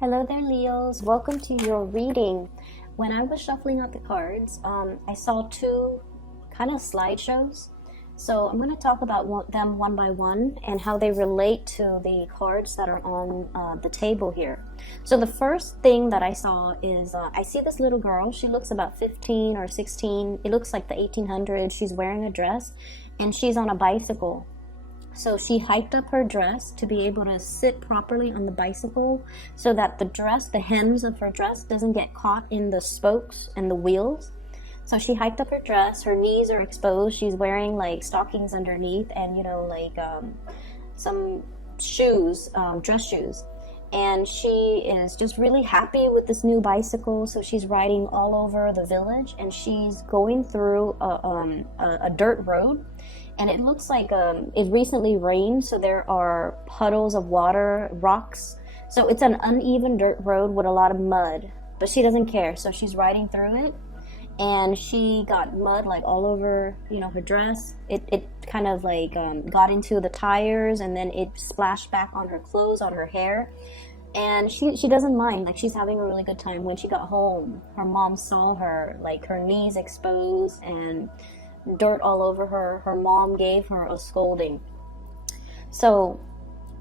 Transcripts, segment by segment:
Hello there, Leos. Welcome to your reading. When I was shuffling out the cards, I saw two kind of slideshows. So I'm going to talk about them one by one and how they relate to the cards that are on the table here. So the first thing that I saw is I see this little girl. She looks about 15 or 16. It looks like the 1800s. She's wearing a dress and she's on a bicycle. So she hiked up her dress to be able to sit properly on the bicycle so that the hems of her dress doesn't get caught in the spokes and the wheels. So she hiked up her dress, her knees are exposed, she's wearing like stockings underneath and some shoes, dress shoes. And she is just really happy with this new bicycle. So she's riding all over the village and she's going through a dirt road. And it looks like it recently rained, so there are puddles of water, rocks. So it's an uneven dirt road with a lot of mud, but she doesn't care. So she's riding through it, and she got mud like all over, her dress. It kind of like got into the tires, and then it splashed back on her clothes, on her hair. And she doesn't mind, like she's having a really good time. When she got home, her mom saw her, like her knees exposed and dirt all over her. Her mom gave her a scolding. So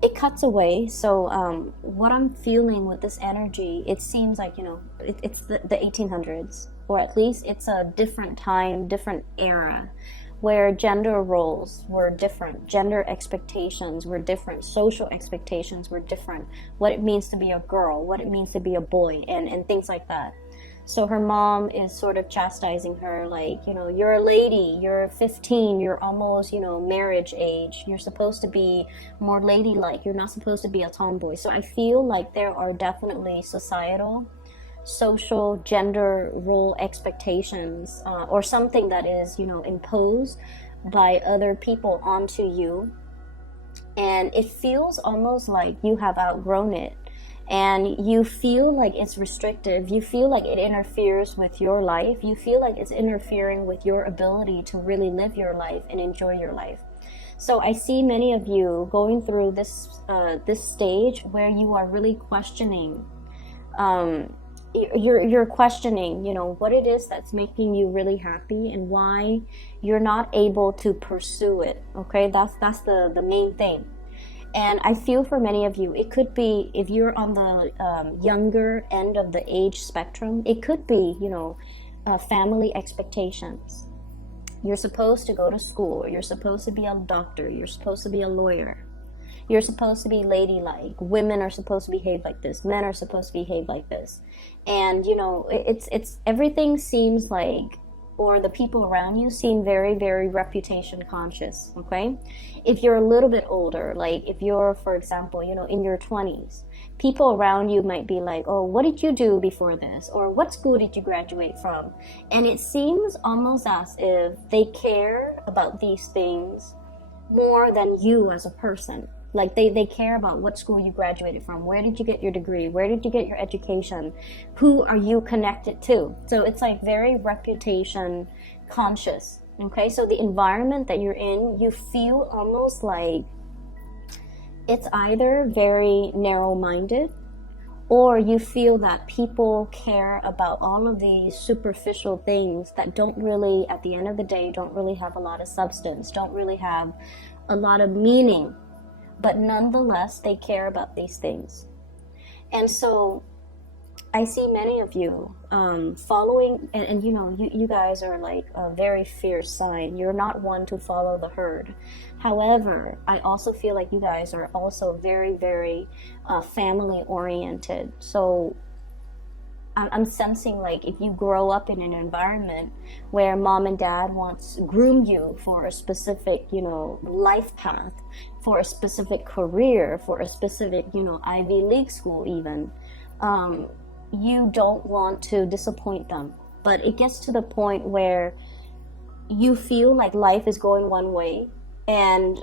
it cuts away. So what I'm feeling with this energy, it seems like it's the 1800s, or at least it's a different time, different era, where gender roles were different, gender expectations were different, social expectations were different, what it means to be a girl, what it means to be a boy, and things like that. So her mom is sort of chastising her, like, you're a lady, you're 15, you're almost, marriage age. You're supposed to be more ladylike. You're not supposed to be a tomboy. So I feel like there are definitely societal, social, gender role expectations, or something that is, imposed by other people onto you. And it feels almost like you have outgrown it. And you feel like it's restrictive. You feel like it interferes with your life. You feel like it's interfering with your ability to really live your life and enjoy your life. So I see many of you going through this stage where you are really questioning. You're questioning, what it is that's making you really happy and why you're not able to pursue it. Okay, that's the main thing. And I feel for many of you, it could be, if you're on the younger end of the age spectrum, it could be, family expectations. You're supposed to go to school. You're supposed to be a doctor. You're supposed to be a lawyer. You're supposed to be ladylike. Women are supposed to behave like this. Men are supposed to behave like this. And, it's everything seems like, or the people around you seem very, very reputation conscious, okay? If you're a little bit older, like if you're, for example, in your 20s, people around you might be like, oh, what did you do before this? Or what school did you graduate from? And it seems almost as if they care about these things more than you as a person. Like they care about what school you graduated from, where did you get your degree, where did you get your education, who are you connected to. So it's like very reputation conscious, okay? So the environment that you're in, you feel almost like it's either very narrow-minded, or you feel that people care about all of these superficial things that don't really, at the end of the day, don't really have a lot of substance, don't really have a lot of meaning. But nonetheless, they care about these things. And so I see many of you following, and you guys are like a very fierce sign. You're not one to follow the herd. However, I also feel like you guys are also very, very family oriented. So I'm sensing like if you grow up in an environment where mom and dad groom you for a specific, life path, for a specific career, for a specific, Ivy League school even, you don't want to disappoint them. But it gets to the point where you feel like life is going one way, and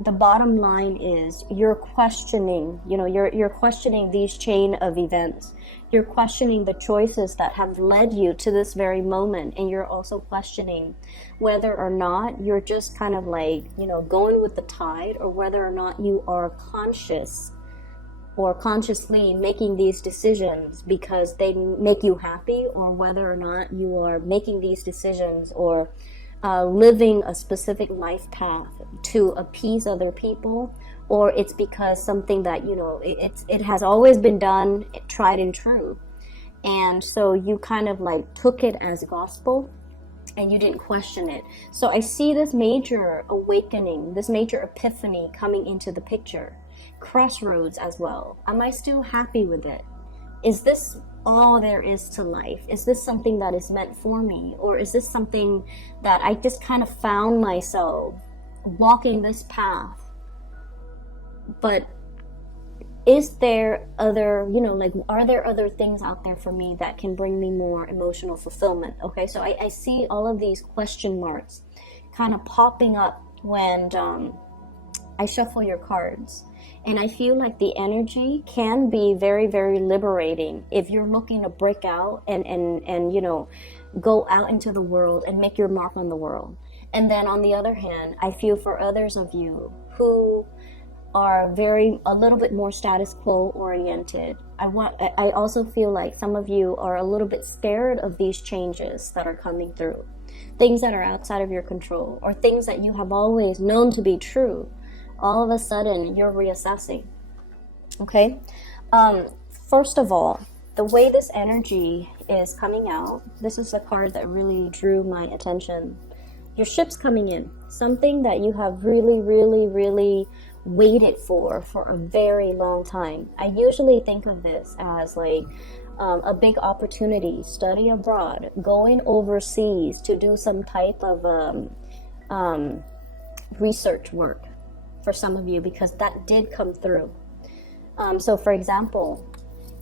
the bottom line is you're questioning, you're questioning these chain of events. You're questioning the choices that have led you to this very moment, and you're also questioning whether or not you're just kind of like, going with the tide, or whether or not you are conscious or consciously making these decisions because they make you happy, or whether or not you are making these decisions or living a specific life path to appease other people, or it's because something that, you know, it has always been done, tried and true. And so you kind of like took it as gospel and you didn't question it. So I see this major awakening, this major epiphany coming into the picture. Crossroads as well. Am I still happy with it? Is this all there is to life? Is this something that is meant for me? Or is this something that I just kind of found myself walking this path? But is there other, you know, like, are there other things out there for me that can bring me more emotional fulfillment? Okay, so I see all of these question marks kind of popping up when I shuffle your cards. And I feel like the energy can be very, very liberating if you're looking to break out and you know, go out into the world and make your mark on the world. And then on the other hand, I feel for others of you who are a little bit more status quo oriented. I also feel like some of you are a little bit scared of these changes that are coming through, things that are outside of your control, or things that you have always known to be true. All of a sudden you're reassessing. Okay, first of all, the way this energy is coming out, this is a card that really drew my attention. Your ship's coming in, something that you have really, really, really waited for a very long time. I usually think of this as like a big opportunity, study abroad, going overseas to do some type of research work for some of you, because that did come through. So for example,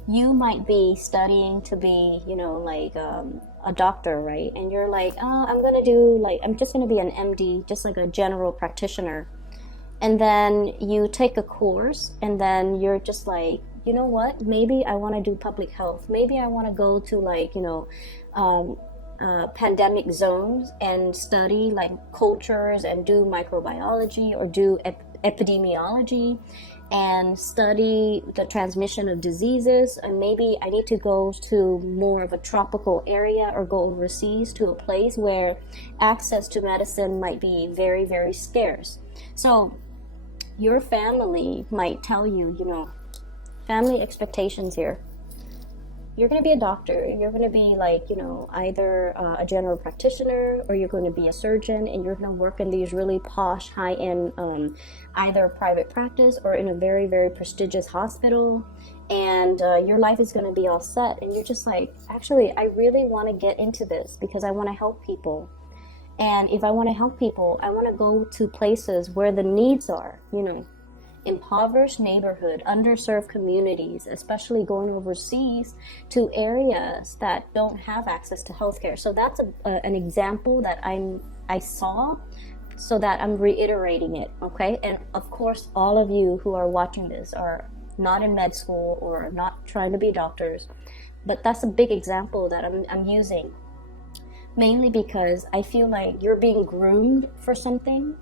you might be studying to be, you know, like a doctor, right? And you're like, oh, I'm just gonna be an MD, just like a general practitioner. And then you take a course and then you're just like, you know what, maybe I want to do public health. Maybe I want to go to like, you know, pandemic zones and study like cultures and do microbiology or do epidemiology and study the transmission of diseases. And maybe I need to go to more of a tropical area or go overseas to a place where access to medicine might be very, very scarce. So your family might tell you, you know, family expectations here. You're going to be a doctor. You're going to be like, you know, either a general practitioner, or you're going to be a surgeon, and you're going to work in these really posh, high-end, either private practice or in a very, very prestigious hospital. And your life is going to be all set. And you're just like, actually, I really want to get into this because I want to help people. And if I want to help people, I want to go to places where the needs are, you know, impoverished neighborhood, underserved communities, especially going overseas to areas that don't have access to healthcare. So that's an example that I saw, so that I'm reiterating it, okay? And of course, all of you who are watching this are not in med school or not trying to be doctors, but that's a big example that I'm using. Mainly because I feel like you're being groomed for something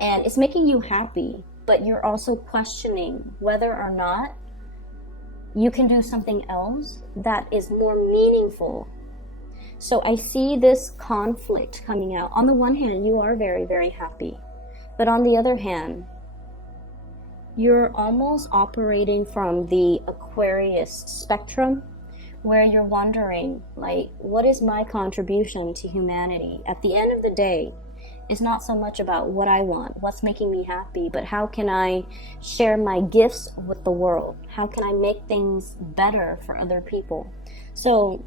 and it's making you happy, but you're also questioning whether or not you can do something else that is more meaningful. So I see this conflict coming out. On the one hand, you are very, very happy, but on the other hand, you're almost operating from the Aquarius spectrum, where you're wondering, like, what is my contribution to humanity? At the end of the day, it's not so much about what I want, what's making me happy, but how can I share my gifts with the world? How can I make things better for other people? So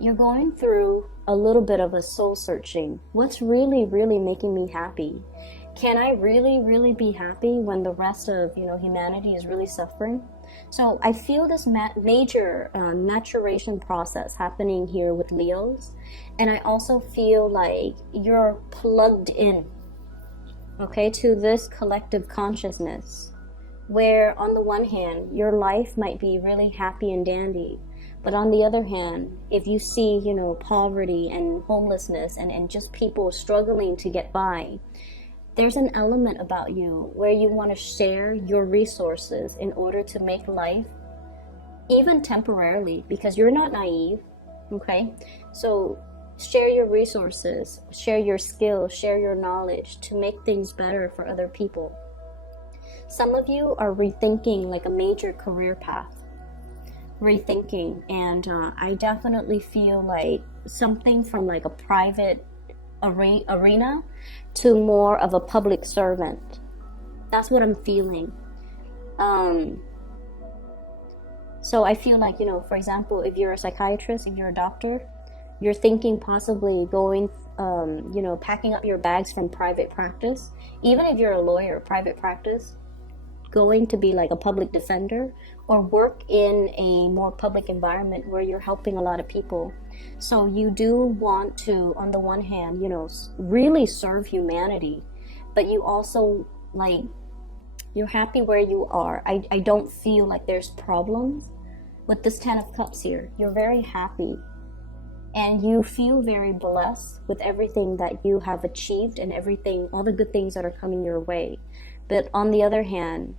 you're going through a little bit of a soul searching. What's really, really making me happy? Can I really, really be happy when the rest of, you know, humanity is really suffering? So I feel this major maturation process happening here with Leos. And I also feel like you're plugged in, okay, to this collective consciousness, where on the one hand, your life might be really happy and dandy. But on the other hand, if you see, you know, poverty and homelessness and just people struggling to get by, there's an element about you where you want to share your resources in order to make life, even temporarily, because you're not naive, okay? So share your resources, share your skills, share your knowledge to make things better for other people. Some of you are rethinking like a major career path, rethinking, and I definitely feel like something from like a private arena to more of a public servant. That's what I'm feeling. So I feel like, for example, if you're a psychiatrist, if you're a doctor, you're thinking possibly going, packing up your bags from private practice. Even if you're a lawyer, private practice, going to be like a public defender or work in a more public environment where you're helping a lot of people. So you do want to, on the one hand, really serve humanity, but you also like, you're happy where you are. I don't feel like there's problems with this 10 of Cups here. You're very happy and you feel very blessed with everything that you have achieved and everything, all the good things that are coming your way. But on the other hand,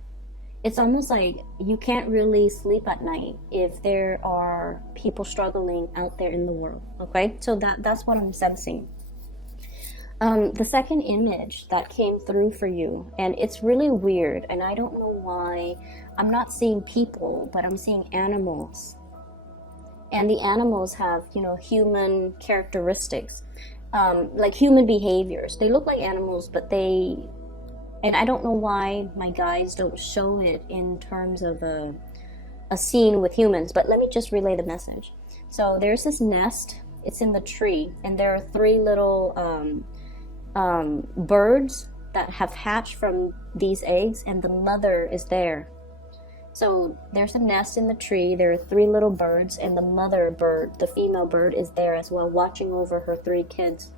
it's almost like you can't really sleep at night if there are people struggling out there in the world, okay? So that's what I'm sensing. The second image that came through for you, and it's really weird, and I don't know why, I'm not seeing people, but I'm seeing animals. And the animals have, human characteristics, like human behaviors. They look like animals, but and I don't know why my guides don't show it in terms of a scene with humans, but let me just relay the message. So there's this nest, it's in the tree, and there are 3 little birds that have hatched from these eggs, and the mother is there. So there's a nest in the tree, there are 3 little birds, and the mother bird, the female bird, is there as well, watching over her 3 kids.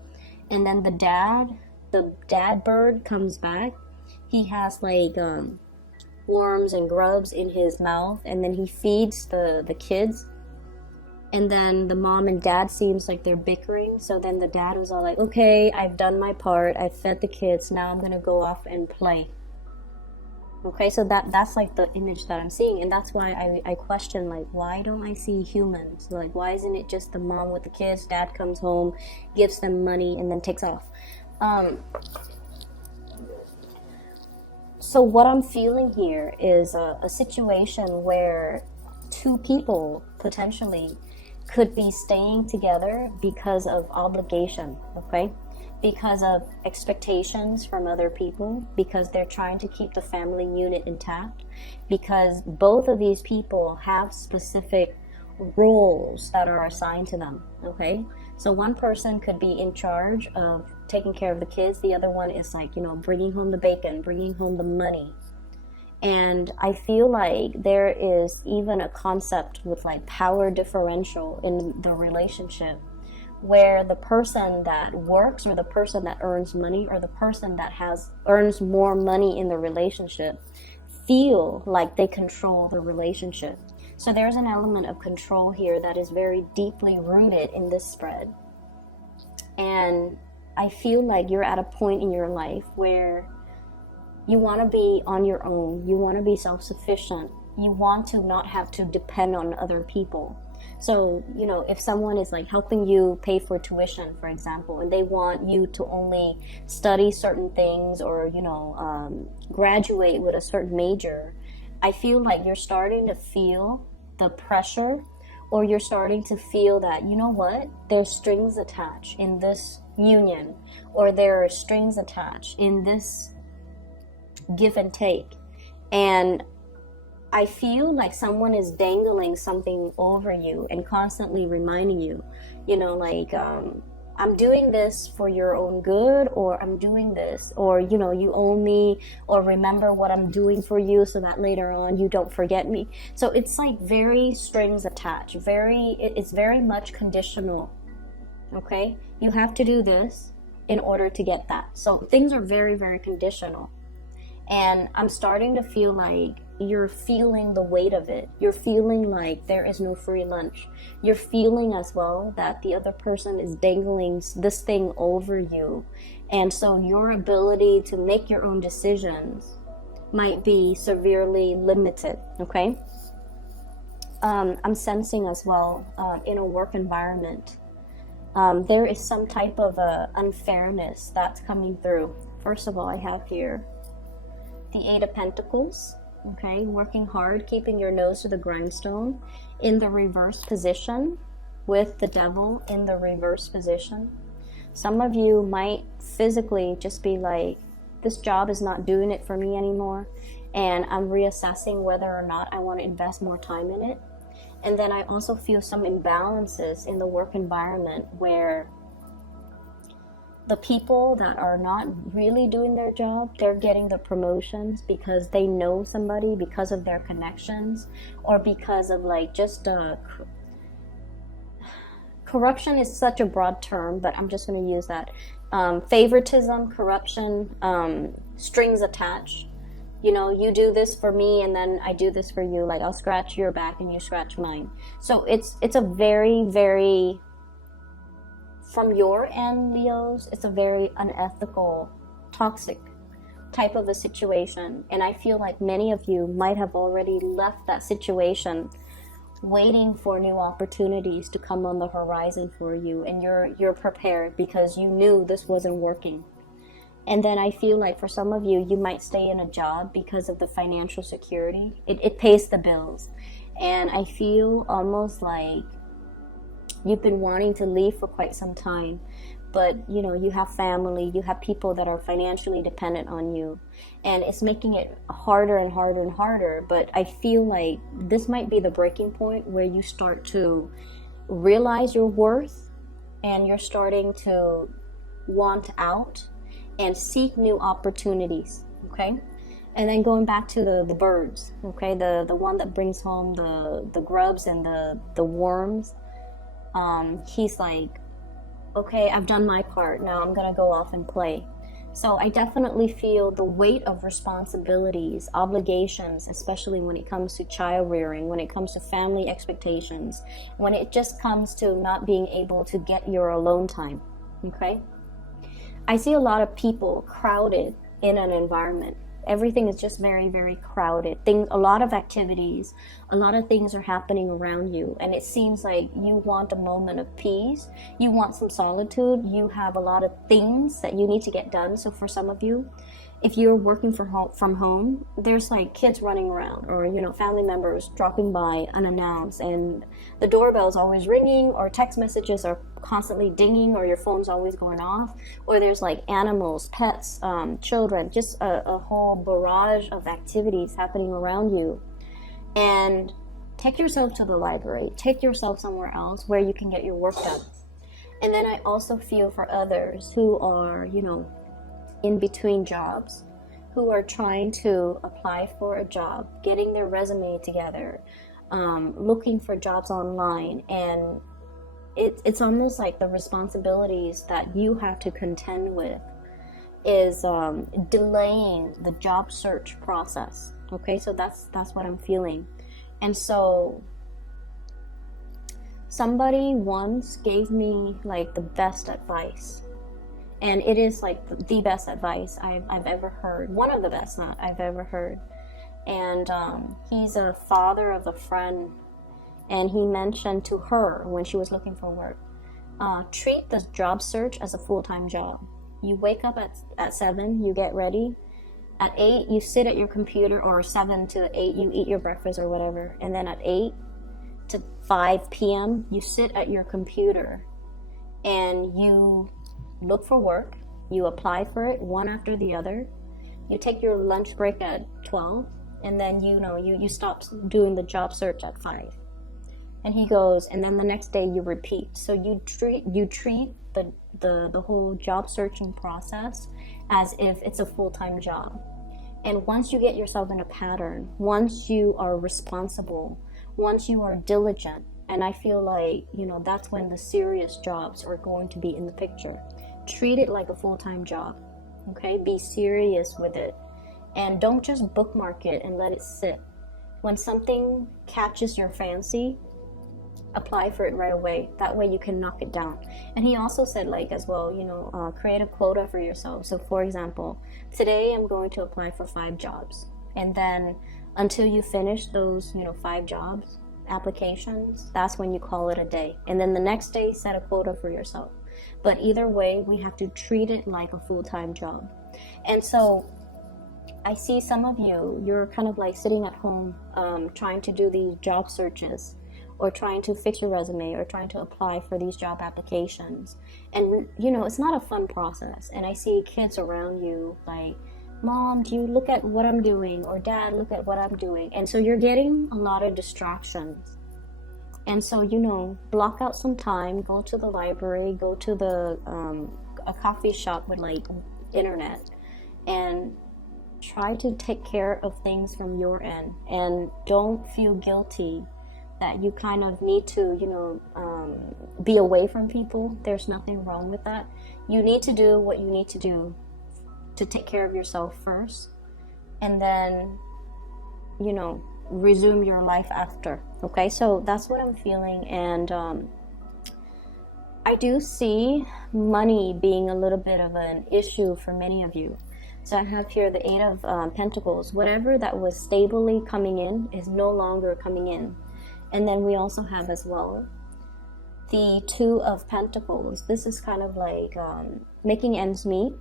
And then the dad bird comes back. He has like worms and grubs in his mouth, and then he feeds the kids. And then the mom and dad seems like they're bickering. So then the dad was all like, okay, I've done my part, I've fed the kids, now I'm gonna go off and play. Okay, so that's like the image that I'm seeing, and that's why I question, like, why don't I see humans? Like, why isn't it just the mom with the kids, dad comes home, gives them money, and then takes off? So what I'm feeling here is a situation where 2 people potentially could be staying together because of obligation, okay? Because of expectations from other people, because they're trying to keep the family unit intact, because both of these people have specific roles that are assigned to them, okay? So one person could be in charge of taking care of the kids, the other one is like, bringing home the bacon, bringing home the money. And I feel like there is even a concept with like power differential in the relationship, where the person that works or the person that earns money or the person that earns more money in the relationship feel like they control the relationship. So there's an element of control here that is very deeply rooted in this spread. And I feel like you're at a point in your life where you want to be on your own. You want to be self-sufficient. You want to not have to depend on other people. So, if someone is like helping you pay for tuition, for example, and they want you to only study certain things or, graduate with a certain major, I feel like you're starting to feel the pressure, or you're starting to feel that, there's strings attached in this union, or there are strings attached in this give and take. And I feel like someone is dangling something over you and constantly reminding you, I'm doing this for your own good, or I'm doing this, or, you owe me, or remember what I'm doing for you so that later on you don't forget me. So it's like very strings attached, it's very much conditional, okay? You have to do this in order to get that. So things are very, very conditional. And I'm starting to feel like you're feeling the weight of it. You're feeling like there is no free lunch. You're feeling as well that the other person is dangling this thing over you. And so your ability to make your own decisions might be severely limited, okay? I'm sensing as well, in a work environment, there is some type of unfairness that's coming through. First of all, I have here the Eight of Pentacles, okay? Working hard, keeping your nose to the grindstone in the reverse position, with the Devil in the reverse position. Some of you might physically just be like, this job is not doing it for me anymore, and I'm reassessing whether or not I want to invest more time in it. And then I also feel some imbalances in the work environment where the people that are not really doing their job, they're getting the promotions because they know somebody, because of their connections, or because of like just corruption is such a broad term, but I'm just going to use that. Favoritism, corruption, strings attached. You know, you do this for me and then I do this for you. Like, I'll scratch your back and you scratch mine. So it's a very, very, from your end, Leos, it's a very unethical, toxic type of a situation. And I feel like many of you might have already left that situation waiting for new opportunities to come on the horizon for you. And you're prepared because you knew this wasn't working. And then I feel like for some of you, you might stay in a job because of the financial security. It pays the bills. And I feel almost like you've been wanting to leave for quite some time. But, you know, you have family, you have people that are financially dependent on you. And it's making it harder and harder and harder. But I feel like this might be the breaking point where you start to realize your worth and you're starting to want out and seek new opportunities, okay? And then going back to the birds, okay? The one that brings home the grubs and the worms, he's like, okay, I've done my part, now I'm gonna go off and play. So I definitely feel the weight of responsibilities, obligations, especially when it comes to child rearing, when it comes to family expectations, when it just comes to not being able to get your alone time, okay? I see a lot of people crowded in an environment. Everything is just very, very crowded. A lot of activities, a lot of things are happening around you. And it seems like you want a moment of peace. You want some solitude. You have a lot of things that you need to get done. So for some of you, if you're working from home, there's like kids running around or, you know, family members dropping by unannounced and the doorbell's always ringing or text messages are constantly dinging or your phone's always going off, or there's like animals, pets, children, just a whole barrage of activities happening around you. And take yourself to the library, take yourself somewhere else where you can get your work done. And then I also feel for others who are, you know, in between jobs, who are trying to apply for a job, getting their resume together, looking for jobs online, and it's almost like the responsibilities that you have to contend with is delaying the job search process. Okay, so that's what I'm feeling. And so somebody once gave me like the best advice. And it is like the best advice I've ever heard. One of the best I've ever heard. And he's a father of a friend. And he mentioned to her when she was looking for work, treat the job search as a full-time job. You wake up at 7, you get ready. At 8, you sit at your computer, or 7 to 8, you eat your breakfast or whatever. And then at 8 to 5 p.m., you sit at your computer and you look for work, you apply for it one after the other, you take your lunch break at 12, and then you stop doing the job search at 5. And he goes, and then the next day you repeat. So you treat the whole job searching process as if it's a full-time job. And once you get yourself in a pattern, once you are responsible, once you are diligent, and I feel like, you know, that's when the serious jobs are going to be in the picture. Treat it like a full-time job, okay? Be serious with it. And don't just bookmark it and let it sit. When something catches your fancy, apply for it right away. That way you can knock it down. And he also said, like, as well, create a quota for yourself. So for example, today I'm going to apply for 5 jobs, and then until you finish those 5 jobs applications, that's when you call it a day. And then the next day, set a quota for yourself. But either way, we have to treat it like a full-time job. And so I see some of you're kind of like sitting at home, trying to do these job searches, or trying to fix your resume, or trying to apply for these job applications. And it's not a fun process. And I see kids around you like, Mom, do you look at what I'm doing? Or Dad, look at what I'm doing. And so you're getting a lot of distractions. And so, block out some time, go to the library, go to a coffee shop with like internet, and try to take care of things from your end. And don't feel guilty that you kind of need to, be away from people. There's nothing wrong with that. You need to do what you need to do to take care of yourself first, and then, resume your life after. Okay, so that's what I'm feeling. And I do see money being a little bit of an issue for many of you. So I have here the 8 of Pentacles. Whatever that was stably coming in is no longer coming in. And then we also have as well the 2 of Pentacles. This is kind of like making ends meet.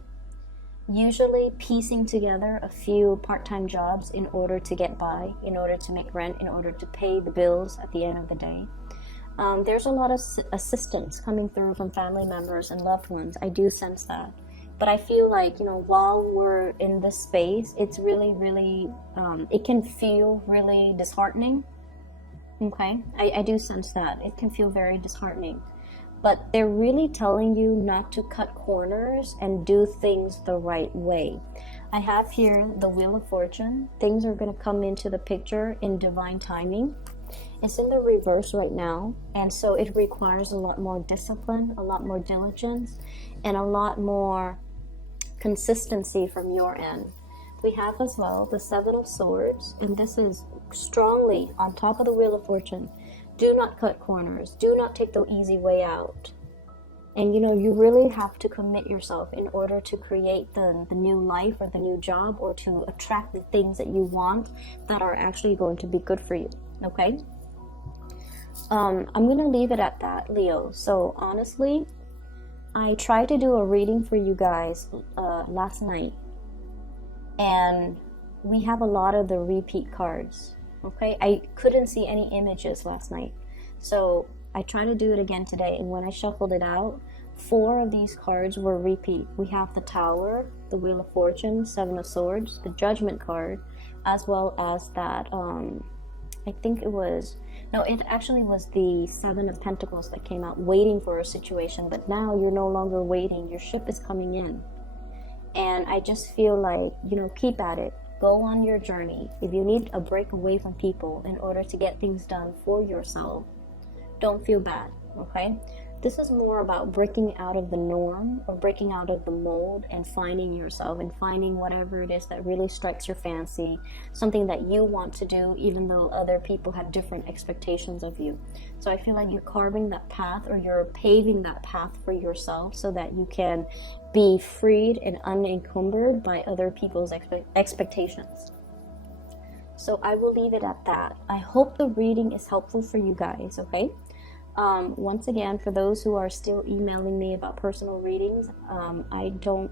Usually piecing together a few part-time jobs in order to get by, in order to make rent, in order to pay the bills at the end of the day. There's a lot of assistance coming through from family members and loved ones. I do sense that. But I feel like, while we're in this space, it's really, really, it can feel really disheartening. Okay? I do sense that. It can feel very disheartening. But they're really telling you not to cut corners and do things the right way. I have here the Wheel of Fortune. Things are going to come into the picture in divine timing. It's in the reverse right now, and so it requires a lot more discipline, a lot more diligence, and a lot more consistency from your end. We have as well the 7 of Swords, and this is strongly on top of the Wheel of Fortune. Do not cut corners. Do not take the easy way out. And you really have to commit yourself in order to create the new life or the new job, or to attract the things that you want that are actually going to be good for you. Okay? I'm going to leave it at that, Leo. So honestly, I tried to do a reading for you guys last night, and we have a lot of the repeat cards. Okay, I couldn't see any images last night, so I tried to do it again today, and when I shuffled it out, 4 of these cards were repeat. We have the Tower, the Wheel of Fortune, 7 of Swords, the Judgment card, as well as that, it actually was the 7 of Pentacles that came out, waiting for a situation, but now you're no longer waiting. Your ship is coming in. And I just feel like, keep at it. Go on your journey. If you need a break away from people in order to get things done for yourself, don't feel bad, okay? This is more about breaking out of the norm, or breaking out of the mold, and finding yourself, and finding whatever it is that really strikes your fancy, something that you want to do, even though other people have different expectations of you. So I feel like you're carving that path, or you're paving that path for yourself, so that you can be freed and unencumbered by other people's expectations. So I will leave it at that. I hope the reading is helpful for you guys, okay? Once again, for those who are still emailing me about personal readings, I don't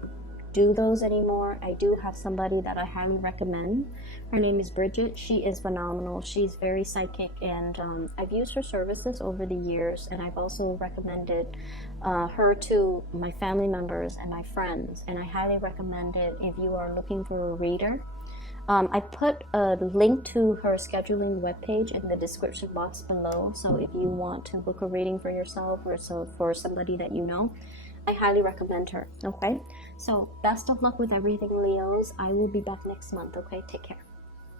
do those anymore. I do have somebody that I highly recommend. Her name is Bridget. She is phenomenal. She's very psychic, and I've used her services over the years, and I've also recommended her to my family members and my friends, and I highly recommend it if you are looking for a reader. I put a link to her scheduling webpage in the description box below, so if you want to book a reading for yourself, or so for somebody that you know, I highly recommend her. Okay, so best of luck with everything, Leos. I will be back next month. Okay, take care.